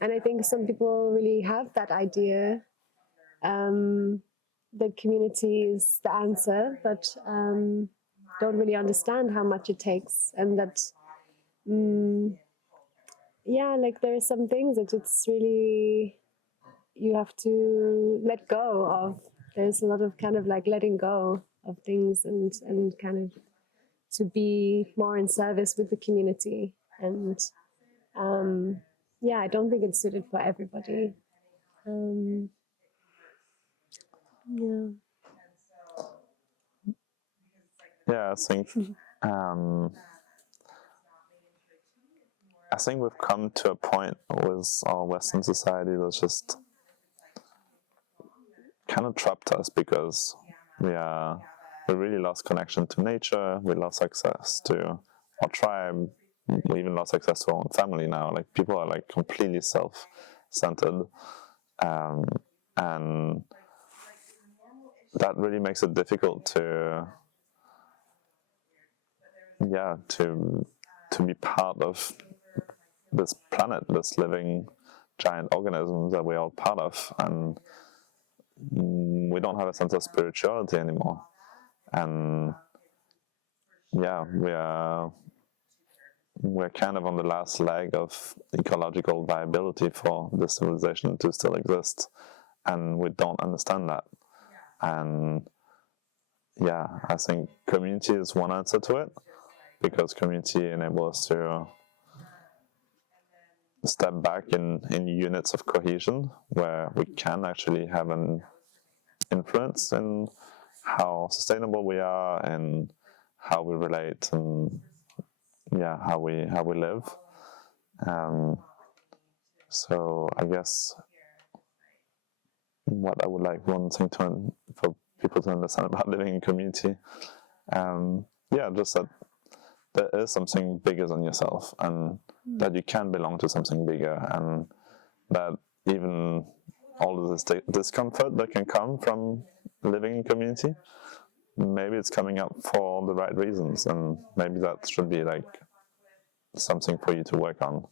And I think some people really have that idea that community is the answer, but don't really understand how much it takes, and that yeah, like there are some things that it's really, you have to let go of. There's a lot of kind of like letting go of things, and kind of to be more in service with the community. And yeah, I don't think it's suited for everybody. Yeah. Yeah, I think we've come to a point with our Western society that's just kind of trapped us, because we really lost connection to nature. We lost access to our tribe. We even lost access to our own family now. Like people are like completely self-centered, and that really makes it difficult to be part of this planet, this living giant organism that we're all part of. And we don't have a sense of spirituality anymore, and yeah, we're kind of on the last leg of ecological viability for this civilization to still exist, and we don't understand that. And yeah, I think community is one answer to it, because community enables us to step back in units of cohesion where we can actually have an influence in how sustainable we are and how we relate and yeah, how we live. So I guess what I would like one thing for people to understand about living in community, yeah, just that there is something bigger than yourself, and that you can belong to something bigger, and that even all of this discomfort that can come from living in community, maybe it's coming up for the right reasons, and maybe that should be like something for you to work on.